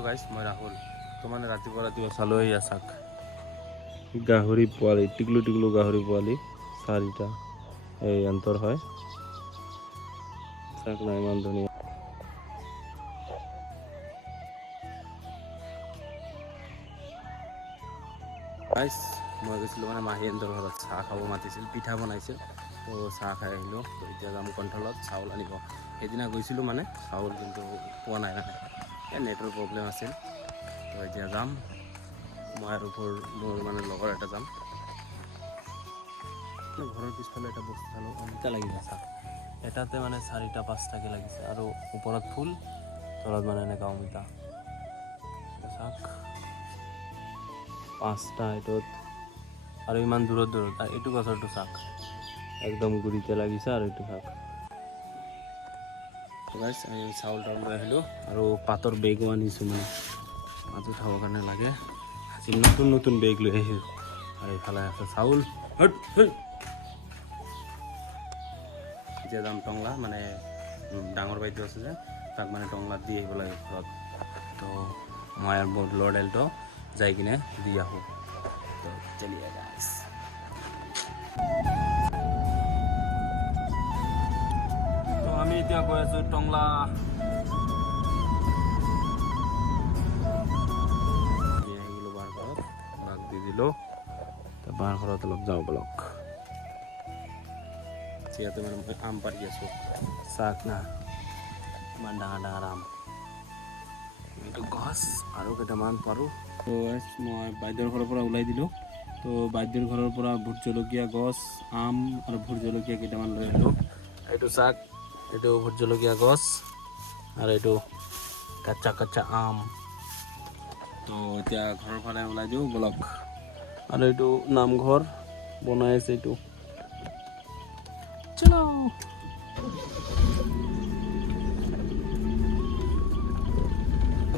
Hello guys मैं राहुल तो मैंने रातिपुवा चालू चाक गाहरी पोवाली टिकलू टिकलू गाहरी पोवाली चारिटा এই অন্তৰ হয় চাক না ইমান ধুনীয়া গাইস মই গৈছিলোঁ মানে মাহীহঁতৰ ঘৰত চাহ খাব মাতিছিল পিঠা বনাইছিল তো চাহ খাই আহিলোঁ তো এতিয়া যাম কণ্ট্ৰলত চাউল আনিব সেইদিনা গৈছিলোঁ মানে চাউল কিন্তু পোৱা নাই মানে এই নেটৰ প্ৰব্লেম আছিল তো এতিয়া যাম মই আৰু মোৰ মানে লগৰ এটা যাম ঘৰৰ পিছফালে এটা বস্তু চালোঁ অমিতা লাগিছে চাহ এটাতে মানে 4টা 5টাকে লাগিছে আৰু ওপৰত ফুল তলত মানে এনেকুৱা অমিতা চাক 5টা এইটোত আৰু ইমান দূৰত দূৰত এইটো গছৰটো চাক একদম গুৰিতে লাগিছে আৰু এইটো চাক গাইছ আমি চাউল টাউল লৈ আহিলোঁ আৰু পাতৰ বেগো আনিছোঁ মানে মাছ উঠাবৰ কাৰণে লাগে আজি নতুন নতুন বেগ লৈ আহিছোঁ আৰু এইফালে আছে চাউল এতিয়া যাম টংলা মানে ডাঙৰ বাইদেউ আছে যে তাক মানে টংলাত দি আহিব লাগে ঘৰত তো মই আৰু মোৰ ল'ৰাটো যাই কিনে দি আহোঁ তো চলিয়ে গাইছ তো আমি এতিয়া গৈ আছোঁ টংলা আহিলোঁ বাৰ ঘৰত মাক দি দিলোঁ তো বাৰ ঘৰত অলপ যাওঁ বলক ইয়াতে মানে মই আম পাৰি আছোঁ চাক না ইমান ডাঙৰ ডাঙৰ আম এইটো গছ আৰু কেইটামান পাৰোঁ তো মই বাইদেউৰ ঘৰৰ পৰা ওলাই দিলোঁ তো বাইদেউৰ ঘৰৰ পৰা ভোট জলকীয়া গছ আম আৰু ভোট জলকীয়া কেইটামান লৈ আহিলোঁ এইটো চাক এইটো ভোট জলকীয়া গছ আৰু এইটো কাচ্চা কাচ্চা আম তো এতিয়া ঘৰৰ ফালে ওলাই দিওঁ বলক আৰু এইটো নামঘৰ বনাই আছে এইটো চলো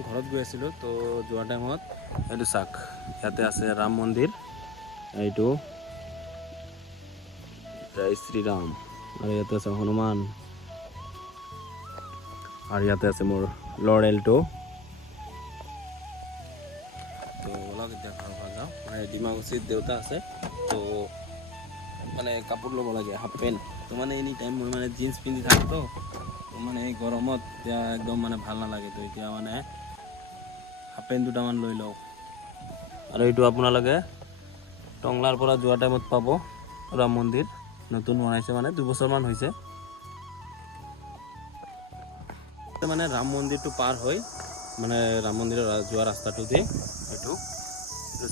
ঘৰত গৈ আছিলোঁ তো যোৱা টাইমত এইটো চাক ইয়াতে আছে ৰাম মন্দিৰ এইটো জয় শ্ৰীৰাম আৰু ইয়াতে আছে হনুমান আৰু ইয়াতে আছে মোৰ ল'ৰাটো তো অলপ এতিয়া ঘৰৰ পৰা যাওঁ মানে ডিমাকুছিত দেউতা আছে তো মানে কাপোৰ ল'ব লাগে হাফ পেণ্ট তো মানে এনি টাইম মই মানে জিন্স পিন্ধি থাকোঁ তো মানে এই গৰমত এতিয়া একদম মানে ভাল নালাগে তো এতিয়া মানে হাফ পেণ্ট দুটামান লৈ লওঁ আৰু এইটো আপোনালোকে টংলাৰ পৰা যোৱা টাইমত পাব ৰাম মন্দিৰ নতুন বনাইছে মানে 2 বছৰমান হৈছে মানে ৰাম মন্দিৰটো পাৰ হৈ মানে ৰাম মন্দিৰৰ যোৱা ৰাস্তাটো দিয়ে এইটো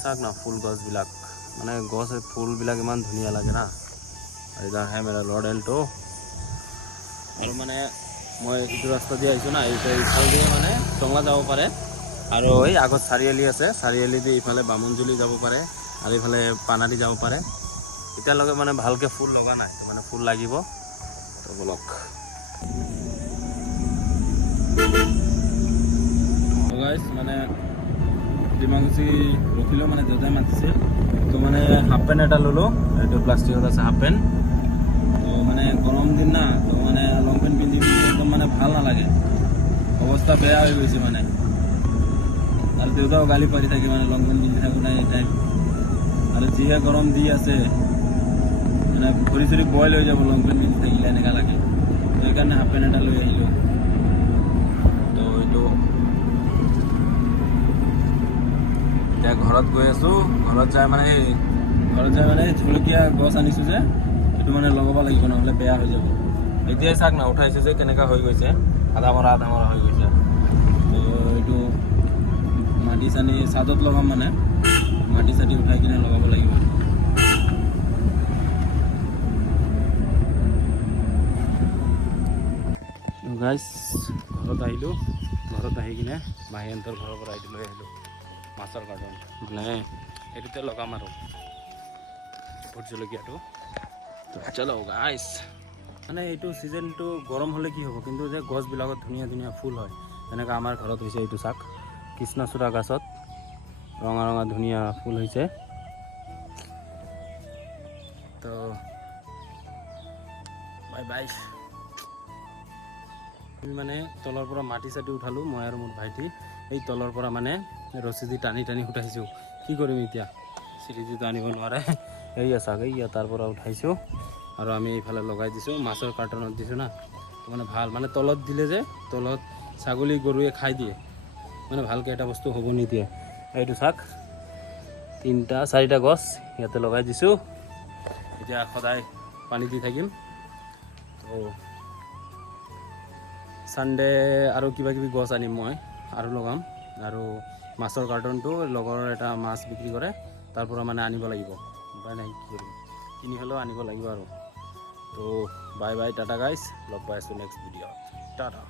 চাওক না ফুল গছবিলাক মানে গছ ফুলবিলাক ইমান ধুনীয়া লাগে না আৰু ইধাৰ হে মেৰা ল'ৰাটো আৰু মানে মই এইটো ৰাস্তা দি আহিছোঁ না এইফাল দিয়ে মানে টংলা যাব পাৰে আৰু এই আগত চাৰিআলি আছে চাৰিআলি দি ইফালে বামুণজুলি যাব পাৰে আৰু ইফালে পানাদি যাব পাৰে এতিয়ালৈকে মানে ভালকৈ ফুল লগা নাই তো মানে ফুল লাগিব তো বলক গাইছ মানে ডিমাকুছি ৰখিলেও মানে দেউতাই মাতিছে তো মানে হাফ পেণ্ট এটা ল'লোঁ এইটো প্লাষ্টিকত আছে হাফ পেণ্ট তো মানে গৰম দিন না তো মানে লং পেণ্ট পিন্ধি একদম মানে ভাল নালাগে অৱস্থা বেয়া হৈ গৈছে মানে আৰু দেউতাও গালি পাৰি থাকে মানে লং পেণ্ট পিন্ধি থাকোঁ নাই টাইম আৰু যিহে গৰম দি আছে মানে ভৰি চৰি বইল হৈ যাব লং পেণ্ট পিন্ধি থাকিলে এনেকুৱা লাগে সেইকাৰণে হাফ পেণ্ট এটা লৈ আহিলোঁ তো এইটো এতিয়া ঘৰত গৈ আছোঁ ঘৰত যাই মানে জলকীয়া গছ আনিছোঁ যে এইটো মানে লগাব লাগিব নহ'লে বেয়া হৈ যাব এতিয়াই চাওক না উঠাইছোঁ যে কেনেকুৱা হৈ গৈছে আধা মৰা হৈ গৈছে তো এইটো মাটি চানি চাদত লগাম মানে মাটি চাটি উঠাই কিনে লগাব লাগিব গাইছ ঘৰত আহিলোঁ ঘৰত আহি কিনে মাহীহঁতৰ ঘৰৰ পৰা এইটো লৈ আহিলোঁ মাছৰ কাৰ্টন মানে এইটোতে লগাম আৰু ভোট জলকীয়াটো চলো গাইছ মানে এইটো ছিজনটো গৰম হ'লে কি হ'ব কিন্তু যে গছবিলাকত ধুনীয়া ধুনীয়া ফুল হয় যেনেকৈ আমাৰ ঘৰত হৈছে এইটো চাক কৃষ্ণচূড়া গছত ৰঙা ৰঙা ধুনীয়া ফুল হৈছে তো বাই বাই মানে তলৰ পৰা মাটি চাটি উঠালোঁ মই আৰু মোৰ ভাইটি এই তলৰ পৰা মানে ৰছী দি টানি টানি উঠাইছোঁ। কি কৰিম এতিয়া, চিৰিটোতো আনিব নোৱাৰে। এইয়া চাগে এইয়া তাৰ পৰা উঠাইছোঁ আৰু আমি এইফালে লগাই দিছোঁ, মাছৰ কাৰ্টনত দিছোঁ না। মানে ভাল, মানে তলত দিলে যে তলত ছাগলী গৰুৱে খাই দিয়ে, মানে ভালকৈ এটা বস্তু হ'ব নিদিয়ে। এইটো চাওক 3-4টা গছ ইয়াতে লগাই দিছোঁ। এতিয়া সদায় পানী দি থাকিম। তো ছানডে আৰু কিবা কিবি গছ আনিম মই আৰু লগাম। আৰু মাছৰ কাৰ্টনটো লগৰ এটা মাছ বিক্ৰী কৰে, তাৰ পৰা মানে আনিব লাগিব। উপায় নাই, কি কৰিম, কিনি হ'লেও আনিব লাগিব আৰু। তো বাই বাই, টাটা গাইজ, লগ পাই আছোঁ নেক্সট ভিডিঅ'ত। টাটা।